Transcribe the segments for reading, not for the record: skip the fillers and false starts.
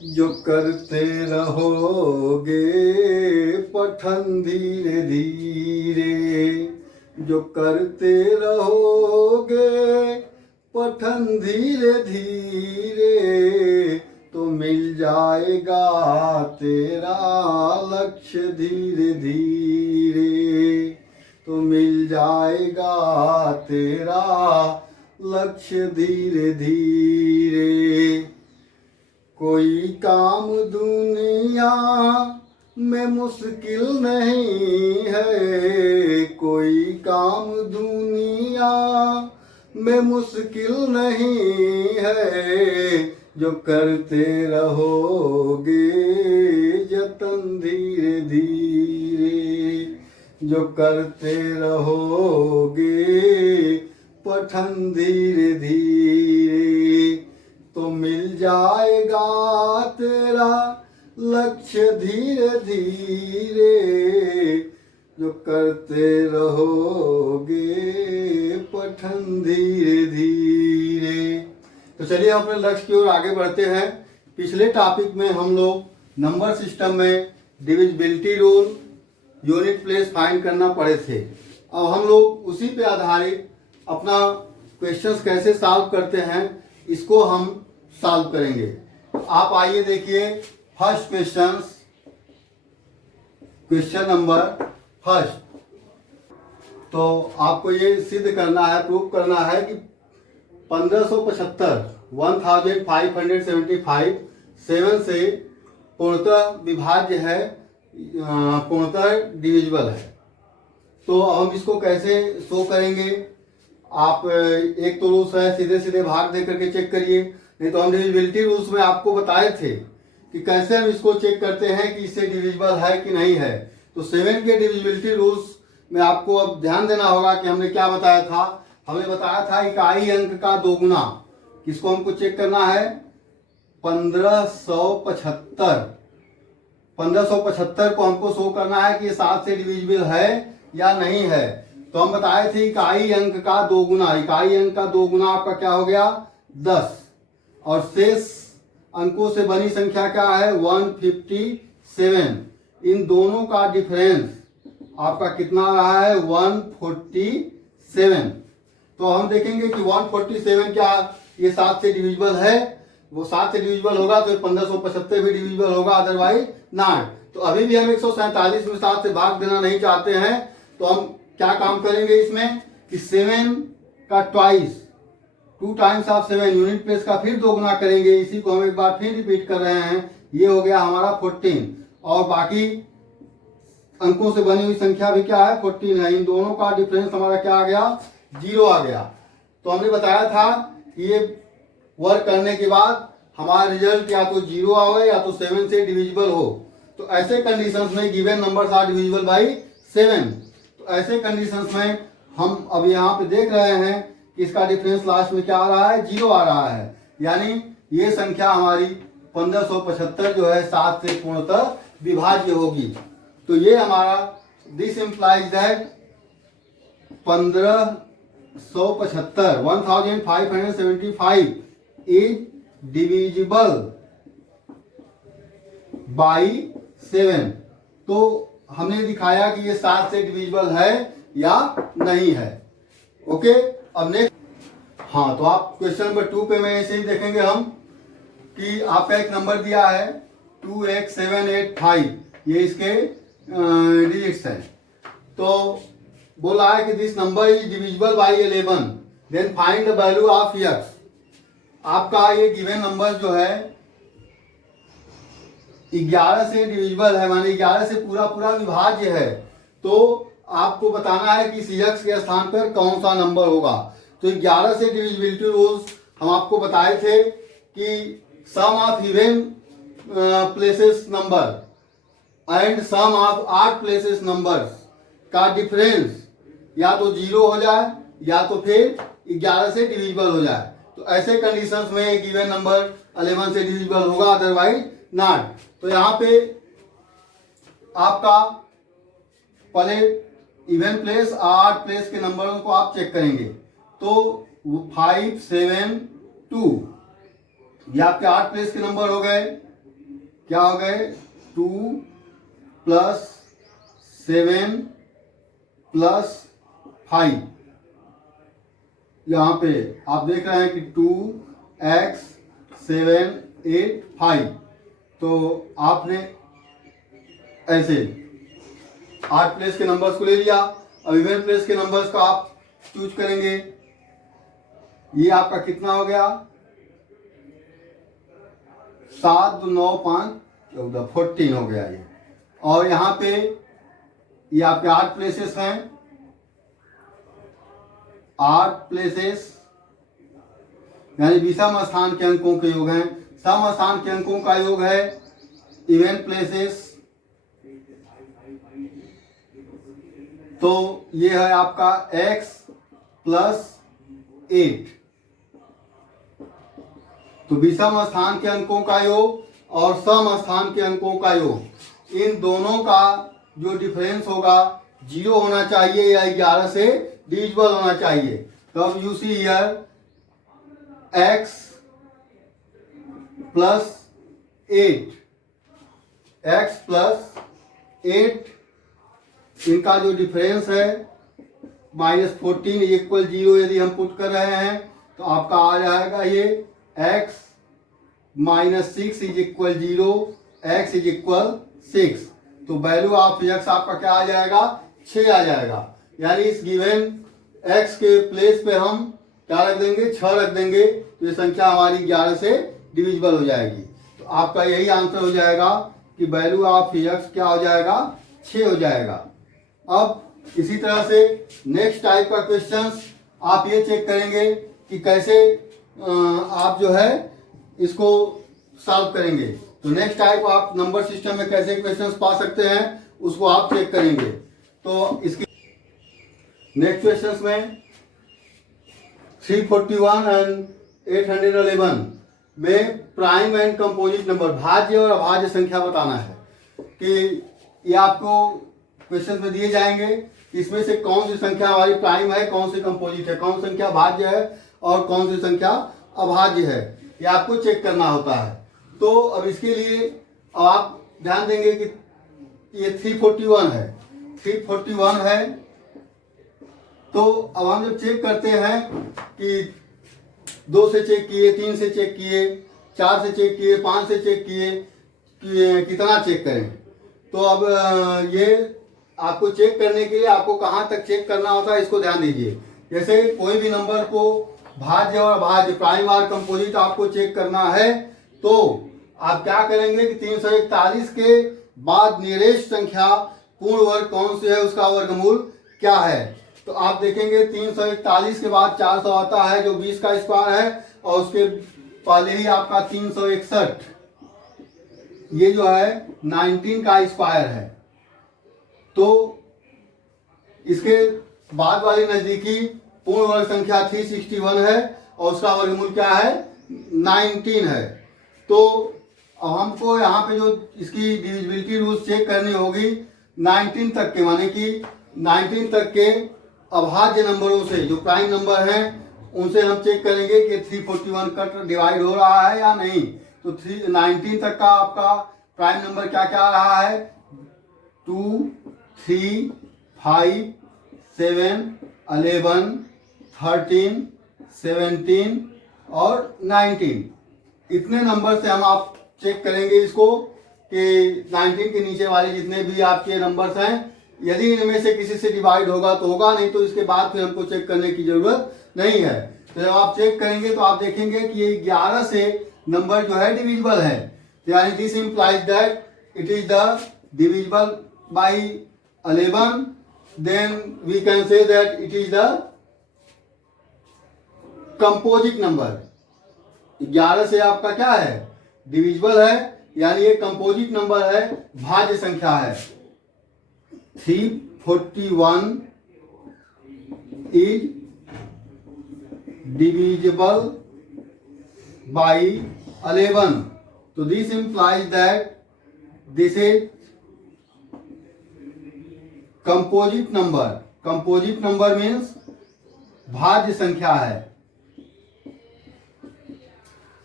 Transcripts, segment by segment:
जो करते रहोगे पठन धीरे धीरे, जो करते रहोगे पठन धीरे धीरे, तो मिल जाएगा तेरा लक्ष्य धीरे धीरे, तो मिल जाएगा तेरा लक्ष्य धीरे धीरे। कोई काम दुनिया में मुश्किल नहीं है, कोई काम दुनिया में मुश्किल नहीं है, जो करते रहोगे जतन धीरे धीरे, जो करते रहोगे पठन धीरे धीरे, तो मिल जाएगा तेरा लक्ष्य धीरे धीरे, जो करते रहोगे पठन धीरे धीरे। तो चलिए अपने लक्ष्य की ओर आगे बढ़ते हैं। पिछले टॉपिक में हम लोग नंबर सिस्टम में divisibility rule, unit place find करना पड़े थे। अब हम लोग उसी पे आधारित अपना क्वेश्चंस कैसे सॉल्व करते हैं इसको हम सॉल्व करेंगे। आप आइए देखिए फर्स्ट क्वेश्चन नंबर फर्स्ट। तो आपको ये सिद्ध करना है, प्रूव करना है कि 1575 1575 7 से पूर्णतः विभाज्य है, पूर्णतः डिविजिबल है। तो हम इसको कैसे शो करेंगे? आप एक तो रूल्स है, सीधे सीधे भाग दे करके चेक करिए, नहीं तो हम डिविजिबिलिटी रूल्स में आपको बताए थे कि कैसे हम इसको चेक करते हैं कि इससे डिविजिबल है कि नहीं है। तो 7 के डिविजिबिलिटी रूल्स में आपको अब ध्यान देना होगा कि हमने क्या बताया था। हमने बताया था इकाई अंक का दोगुना, किसको हमको चेक करना है? 1575। 1575 को हमको शो करना है कि ये 7 से डिविजिबल है या नहीं है। तो हम बताए थे इकाई अंक का दोगुना, इकाई अंक का दोगुना आपका क्या हो गया? 10। और शेष अंकों से बनी संख्या क्या है? 157। इन दोनों का डिफरेंस आपका कितना रहा है? 147। तो हम देखेंगे कि 147 क्या ये 7 से डिविजिबल है? वो 7 से डिविजिबल होगा तो 1575 भी डिविजिबल होगा, अदरवाइज नॉट। तो अभी भी हम 147 में 7 से भाग देना नहीं चाहते हैं। तो हम क्या काम करेंगे इसमें कि 7 का twice, 2 times of 7 unit place का फिर दोगुना करेंगे। इसी को हम एक बार फिर रिपीट कर रहे हैं। ये हो गया हमारा 14 और बाकी अंकों से बनी हुई संख्या भी क्या है? 14 है। इन दोनों का डिफरेंस हमारा क्या आ गया? 0 आ गया। तो हमने बताया था कि ये वर्क करने के बाद हमारा रिजल्ट या तो 0 आवे या तो 7 से डिविजिबल हो। तो ऐसे कंडीशंस में given numbers are divisible by 7। तो ऐसे कंडीशंस में हम अब यहाँ पे देख रहे हैं कि इसका डिफरेंस लास्ट में क्या आ रहा है? 0 आ रहा है। यानी ये संख्या हमारी 1575 जो है 7 से पूर्णतः विभाज्य होगी। तो ये हमारा this implies that 1575 is divisible by 7। तो हमने दिखाया कि ये 7 से डिविजिबल है या नहीं है। ओके, अब नेक्स्ट। हाँ, तो आप क्वेश्चन नंबर 2 पे में ऐसे ही देखेंगे हम कि आपका एक नंबर दिया है 28785, ये इसके डिजिट्स हैं। तो बोला है कि this number is divisible by 11, then find the value of x। आपका ये गिवन नंबर जो है 11 से डिविजिबल है, माने 11 से पूरा पूरा विभाज्य है। तो आपको बताना है कि इस x के स्थान पर कौन सा नंबर होगा। तो 11 से डिविजिबिलिटी रूल्स हम आपको बताए थे कि sum of even places number and sum of odd places numbers का डिफरेंस या तो 0 हो जाए या तो फिर 11 से डिविजिबल हो जाए। तो ऐसे कंडीशंस में गिवन नंबर 11 से डिविजिबल होगा, अदरवाइज नॉट। तो यहाँ पे आपका पहले इवन प्लेस ऑड प्लेस के नंबरों को आप चेक करेंगे। तो 5 7 2 ये आपके ऑड प्लेस के नंबर हो गए। क्या हो गए 2 + 7 + 5। यहाँ पे आप देख रहे हैं कि 2x 7 8 5। तो आपने ऐसे 8 प्लेस के नंबर्स को ले लिया। अब इवन प्लेस के नंबर्स को आप चूज करेंगे। ये आपका कितना हो गया 7 2 9 5 14 14 हो गया ये। और यहाँ पे ये आपके 8 प्लेसेस हैं, 8 प्लेसेस यानी विषम स्थान के अंकों के योग हैं। सम स्थान के अंकों का योग है इवन प्लेसेस। तो ये है आपका x + 8। तो विषम स्थान के अंकों का योग और सम स्थान के अंकों का योग, इन दोनों का जो डिफरेंस होगा 0 होना चाहिए या 11 से डिविजिबल होना चाहिए। तो अब you see here x + 8, x + 8 इनका जो डिफरेंस है -14 = 0 यदि हम पुट कर रहे हैं तो आपका आ जाएगा ये x - 6 = 0, x = 6। तो वैल्यू ऑफ x आपका क्या आ जाएगा 6 आ जाएगा। यानी इस गिवन x के प्लेस पे हम क्या रख देंगे 6 रख देंगे तो ये संख्या हमारी 11 से डिविजिबल हो जाएगी। तो आपका यही आंसर हो जाएगा कि वैल्यू ऑफ x क्या हो जाएगा 6 हो जाएगा। अब इसी तरह से नेक्स्ट टाइप का क्वेश्चंस आप ये चेक करेंगे कि कैसे आप जो है इसको सॉल्व करेंगे। तो नेक्स्ट टाइप आप नंबर सिस्टम में कैसे क्वेश्चंस पा सकते हैं उसको आप चेक करेंगे। तो इसके नेक्स्ट क्वेश्चंस में 341 एंड 811 में प्राइम एंड कंपोजिट नंबर भाज्य और अभाज्य संख्या बताना है। कि ये आपको क्वेश्चन में दिए जाएंगे इसमें से कौन सी संख्या हमारी प्राइम है, कौन सी कंपोजिट है, कौन सी संख्या भाज्य है और कौन सी संख्या अभाज्य है, ये आपको चेक करना होता है। तो अब इसके लिए आप ध्यान देंगे कि ये 341 है, 341 है। तो अब हम जब चेक करते हैं कि 2 से चेक किए, 3 से चेक किए, 4 से चेक किए, 5 से चेक किए, कितना चेक करें। तो अब ये आपको चेक करने के लिए आपको कहाँ तक चेक करना होता है इसको ध्यान दीजिए। जैसे कोई भी नंबर को भाज्य और अभाज्य प्राइम और कंपोजिट आपको चेक करना है तो आप क्या करेंगे कि 341 के बाद नियरेस्ट संख्या पूर्ण वर्ग कौन सी है, उसका वर्गमूल क्या है। तो आप देखेंगे 341 के बाद 400 आता है जो 20 का स्क्वायर है और उसके पहले ही आपका 361 ये जो है 19 का स्क्वायर है। तो इसके बाद वाली नजदीकी पूर्ण वर्ग संख्या 361 है और उसका वर्गमूल क्या है 19 है। तो अब हमको यहाँ पे जो इसकी डिविजिबिलिटी रूल्स चेक करनी होगी 19 तक के, माने कि 19 तक के अभाज्य नंबरों से जो प्राइम नंबर हैं उनसे हम चेक करेंगे कि 341 कट डिवाइड हो रहा है या नहीं। तो 19 तक का आपका प्राइम नंबर क्या क्या आ रहा है 2 3 5 7 11 13 17 और 19। इतने नंबर से हम आप चेक करेंगे इसको कि 19 के नीचे वाले जितने भी आपके नंबर्स हैं यदि इनमें से किसी से डिवाइड होगा तो होगा, नहीं तो इसके बाद फिर हमको चेक करने की जरूरत नहीं है। तो जब आप चेक करेंगे तो आप देखेंगे कि ये 11 से नंबर जो है डिविजिबल है। यानी this implies that it is the divisible by 11, then we can say that it is the composite number. 11 से आपका क्या है डिविजिबल है, यानी ये कंपोजिट नंबर है, भाज्य संख्या है। 341 is divisible by 11. So this implies that this is composite number. Composite number means भाज्य संख्या है।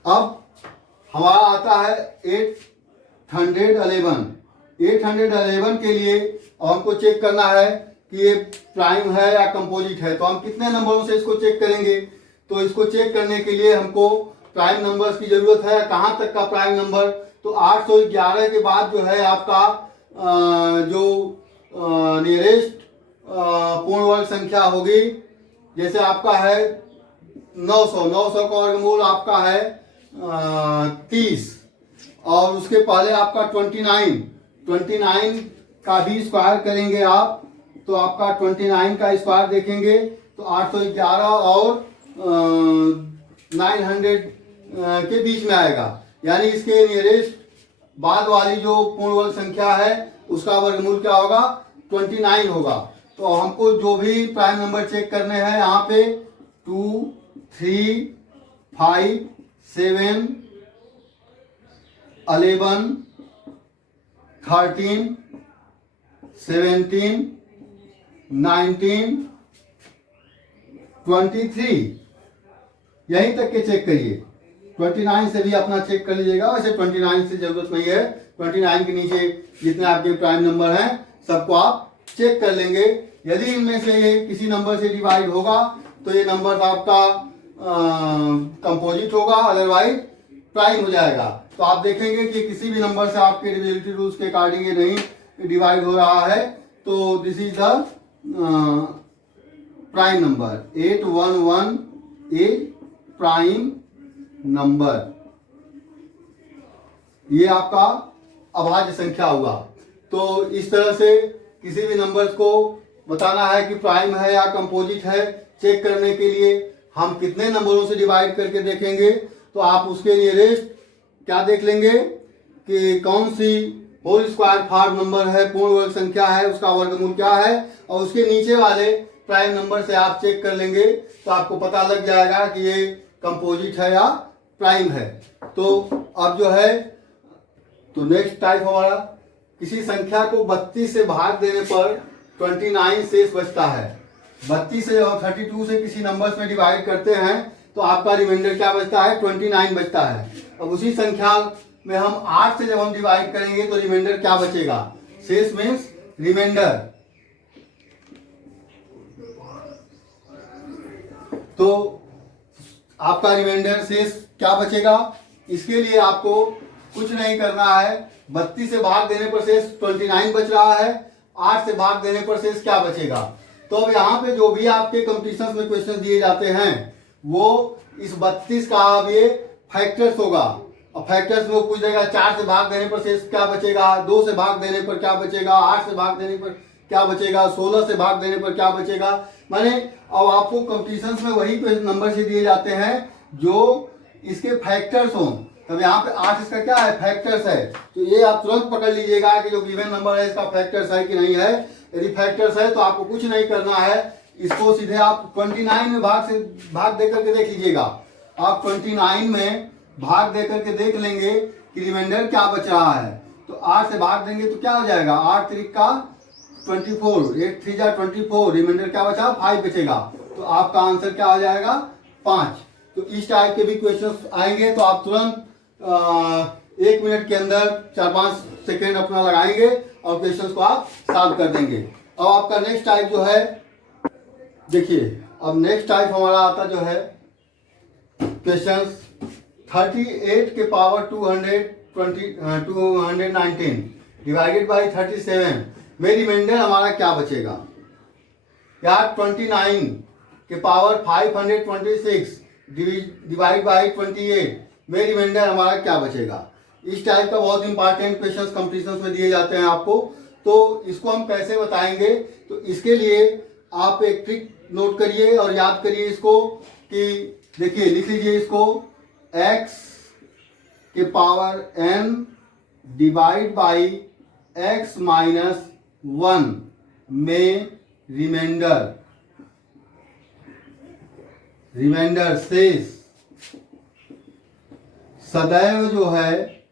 अब हमारा आता है 811 के लिए हमको चेक करना है कि ये प्राइम है या कंपोजिट है। तो हम कितने नंबरों से इसको चेक करेंगे? तो इसको चेक करने के लिए हमको प्राइम नंबर्स की जरूरत है। कहाँ तक का प्राइम नंबर? तो 811 के बाद जो है आपका जो नियरेस्ट पूर्ण वर्ग संख्या होगी, जैसे आपका है 900 का वर्गमूल आपका है 30, और उसके पहले आपका 29 का भी स्क्वायर करेंगे आप, तो आपका 29 का स्क्वायर देखेंगे तो 811 और 900 के बीच में आएगा। यानी इसके नियरेस्ट बाद वाली जो पूर्ण वर्ग संख्या है उसका वर्गमूल क्या होगा? 29 होगा। तो हमको जो भी प्राइम नंबर चेक करने हैं यहाँ पे 2, 3, 5, 7, 11, 13, 17, 19, 23, यहीं तक के चेक करिए। 29 से भी अपना चेक कर लीजिएगा। वैसे 29 से जरूरत नहीं है, 29 के नीचे जितने आपके प्राइम नंबर हैं सबको आप चेक कर लेंगे। यदि इनमें से ये किसी नंबर से डिवाइड होगा तो ये नंबर आपका कंपोजिट होगा, अदरवाइज प्राइम हो जाएगा। तो आप देखेंगे कि किसी भी नंबर से आपके डिविजिबिलिटी रूल्स के अकॉर्डिंग ये नहीं डिवाइड हो रहा है, तो this is the prime number. 811 is prime number. ये आपका अभाज्य संख्या हुआ। तो इस तरह से किसी भी नंबर को बताना है कि प्राइम है या कंपोजिट है, चेक करने के लिए हम कितने नंबरों से डिवाइड करके देखेंगे। तो आप उसके नियरेस्ट क्या देख लेंगे कि कौन सी होल स्क्वायर फॉर्म नंबर है, पूर्ण वर्ग संख्या है, उसका वर्गमूल क्या है, और उसके नीचे वाले प्राइम नंबर से आप चेक कर लेंगे तो आपको पता लग जाएगा कि ये कंपोजिट है या प्राइम है। तो अब जो है तो नेक्स्ट टाइप हमारा, किसी संख्या को 32 से भाग देने पर 29 शेष बचता है। 32 से और 32 से किसी नंबर्स में डिवाइड करते हैं तो आपका रिमाइंडर क्या बचता है? 29 बचता है। अब उसी संख्या में हम 8 से जब हम डिवाइड करेंगे तो रिमाइंडर क्या बचेगा? शेष मीन्स रिमाइंडर। तो आपका रिमाइंडर शेष क्या बचेगा? इसके लिए आपको कुछ नहीं करना है। 32 से भाग देने पर शेष 29 बच रहा है, 8 से भाग देने पर शेष क्या बचेगा? तो अब यहाँ पे जो भी आपके कंपटीशन में क्वेश्चन दिए जाते हैं वो इस 32 का अब ये फैक्टर्स होगा, और फैक्टर्स में वो पूछ देगा 4 से भाग देने पर शेष क्या बचेगा, 2 से भाग देने पर क्या बचेगा, 8 से भाग देने पर क्या बचेगा, 16 से भाग देने पर क्या बचेगा। माने अब आपको कंपटीशन में वही नंबर से दिए जाते हैं जो इसके फैक्टर्स हों। तब यहाँ पे 8 इसका क्या है? फैक्टर्स है। तो ये आप तुरंत पकड़ लीजिएगा कि जो गिवन नंबर है इसका फैक्टर्स है कि नहीं है। यदि फैक्टर्स है तो आपको कुछ नहीं करना है, इसको सीधे आप 29 में भाग दे करके देख लीजिएगा। आप 29 में भाग दे करके देख लेंगे कि रिमाइंडर क्या बच रहा है। तो 8 से भाग देंगे तो क्या हो जाएगा? 8 त्रिका 24, 8 3 जा 24, रिमाइंडर क्या बचा? 5 बचेगा। तो आपका आंसर क्या हो जाएगा? 5। तो इस टाइप के भी क्वेश्चंस आएंगे तो आप तुरंत 1 मिनट के अंदर 4-5 सेकेंड अपना लगाएंगे और क्वेश्चंस को आप सॉल्व कर देंगे। अब आपका नेक्स्ट टाइप जो है, देखिए अब नेक्स्ट टाइप हमारा आता जो है क्वेश्चंस 38 के पावर 219 डिवाइडेड बाई 37 में रिमाइंडर हमारा क्या बचेगा? यार 29 के पावर 526 डिवाइड बाई 28 में रिमाइंडर हमारा क्या बचेगा? इस टाइप का बहुत इंपॉर्टेंट क्वेश्चंस कंपटीशंस में दिए जाते हैं आपको। तो इसको हम कैसे बताएंगे? तो इसके लिए आप एक ट्रिक नोट करिए और याद करिए इसको कि देखिए लिख लीजिए इसको, x के power n divide by x minus 1 में रिमाइंडर शेष सदैव जो है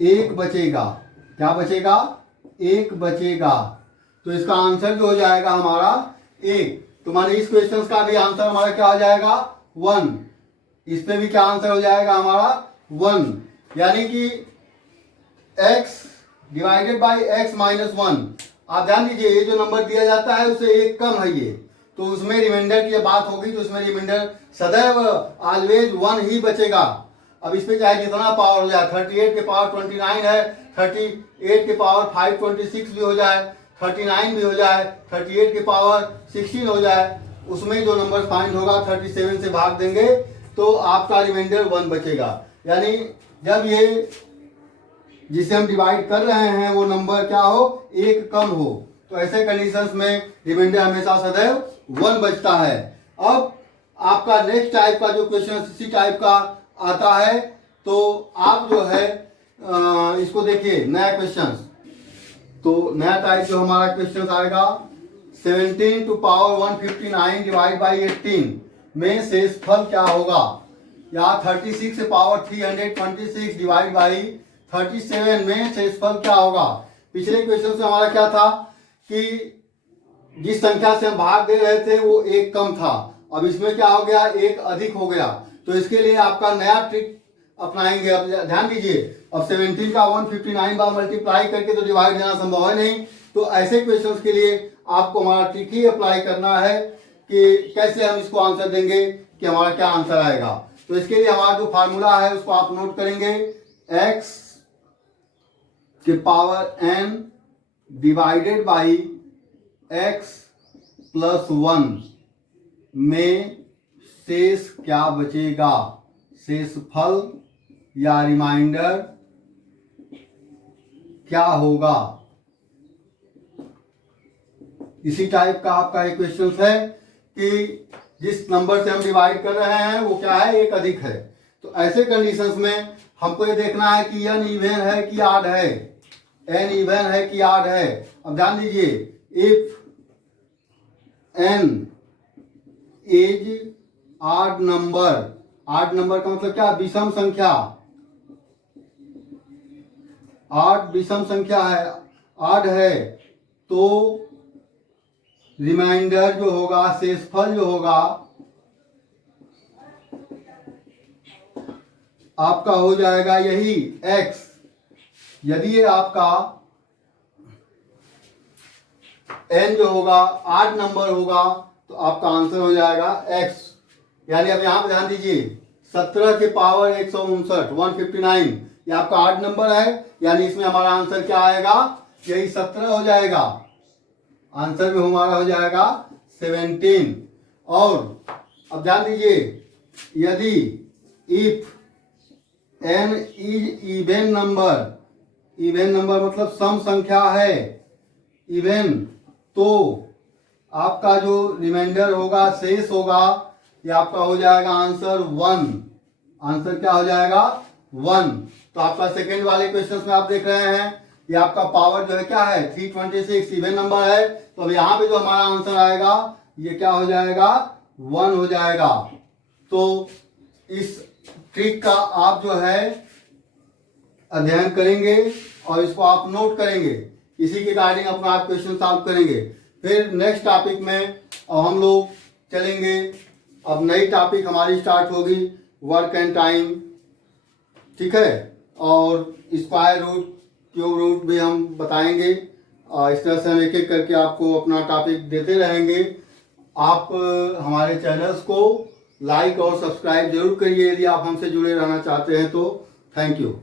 1 बचेगा। क्या बचेगा? 1 बचेगा। तो इसका आंसर जो हो जाएगा हमारा 1। तो माने इस क्वेश्चन का भी आंसर हमारा क्या हो जाएगा? 1। इस पे भी क्या आंसर हो जाएगा हमारा? 1। यानी कि x divided by x minus 1। आप ध्यान दीजिए, ये जो नंबर दिया जाता है उससे एक कम है ये, तो उसमें रिमाइंडर की बात होगी तो उसमें रिमाइंडर सदैव ऑलवेज 1 ही बचेगा। अब इस पे चाहे जितना पावर हो जाए, 38 के पावर 29 है, 38 के पावर 526 भी हो जाए, 39 भी हो जाए, 38 के पावर 16 हो जाए, उसमें जो नंबर फाइंड होगा 37 से भाग देंगे तो आपका रिमाइंडर 1 बचेगा। यानी जब ये जिसे हम डिवाइड कर रहे हैं वो नंबर क्या हो, एक कम हो, तो ऐसे कंडीशंस में रिमाइंडर हमेशा सदैव 1 बचता है। अब आपका नेक्स्ट टाइप का जो क्वेश्चन इसी टाइप का आता है, तो आप जो है इसको देखिए नया क्वेश्चन। तो नया टाइप जो हमारा क्वेश्चन आएगा 17 टू पावर 159 डिवाइड बाई 18 में शेषफल क्या होगा, या 36 से पावर 326 डिवाइड बाई 37 में शेषफल क्या होगा। पिछले क्वेश्चन से हमारा क्या था कि जिस संख्या से हम भाग दे रहे थे वो एक कम था, अब इसमें क्या हो गया, एक अधिक हो गया, तो इसके लिए आपका नया ट्रिक अपनाएंगे। अब ध्यान दीजिए, अब 17 का 159 बार मल्टीप्लाई करके तो डिवाइड देना संभव है नहीं, तो ऐसे क्वेश्चंस के लिए आपको हमारा ट्रिक ही अप्लाई करना है कि कैसे हम इसको आंसर देंगे कि हमारा क्या आंसर आएगा। तो इसके लिए हमारा जो फार्मूला है उसको आप नोट करेंगे, x के power n divided by x plus 1 में शेष क्या बचेगा, शेषफल या रिमाइंडर क्या होगा। इसी टाइप का आपका एक क्वेश्चन है कि जिस नंबर से हम डिवाइड कर रहे हैं वो क्या है, एक अधिक है, तो ऐसे कंडीशंस में हमको ये देखना है कि n इवन है कि ऑड है, n इवन है कि ऑड है। अब ध्यान दीजिए, if n is odd number, odd number का मतलब क्या, विषम संख्या, ऑड विषम संख्या है, ऑड है, तो रिमाइंडर जो होगा, शेषफल जो होगा आपका हो जाएगा यही x। यदि ये आपका n जो होगा ऑड नंबर होगा तो आपका आंसर हो जाएगा x। यानी अब यहां पर ध्यान दीजिए, 17 के पावर 159 159 ये आपका ऑड नंबर है, यानी इसमें हमारा आंसर क्या आएगा, यही 17 हो जाएगा, आंसर में हमारा हो जाएगा 17। और अब ध्यान दीजिए, यदि if n is even number, even number मतलब सम संख्या है, इवन, तो आपका जो रिमाइंडर होगा, शेष होगा, ये आपका हो जाएगा आंसर 1। आंसर क्या हो जाएगा, 1। तो आपका सेकेंड वाले क्वेश्चन में आप देख रहे हैं ये आपका पावर जो है क्या है, 326 इवन नंबर है, तो अब यहाँ पे जो हमारा आंसर आएगा ये क्या हो जाएगा, 1 हो जाएगा। तो इस ट्रिक का आप जो है अध्ययन करेंगे और इसको आप नोट करेंगे, इसी के रिगार्डिंग अपना आप क्वेश्चन सॉल्व करेंगे। फिर नेक्स्ट टॉपिक में अब हम लोग चलेंगे, अब नई टॉपिक हमारी स्टार्ट होगी, वर्क एंड टाइम, ठीक है, और स्क्वायर रूट, क्यूब रूट भी हम बताएंगे, और इस तरह से हम एक एक करके आपको अपना टॉपिक देते रहेंगे। आप हमारे चैनल्स को लाइक और सब्सक्राइब जरूर करिए यदि आप हमसे जुड़े रहना चाहते हैं तो। Thank you.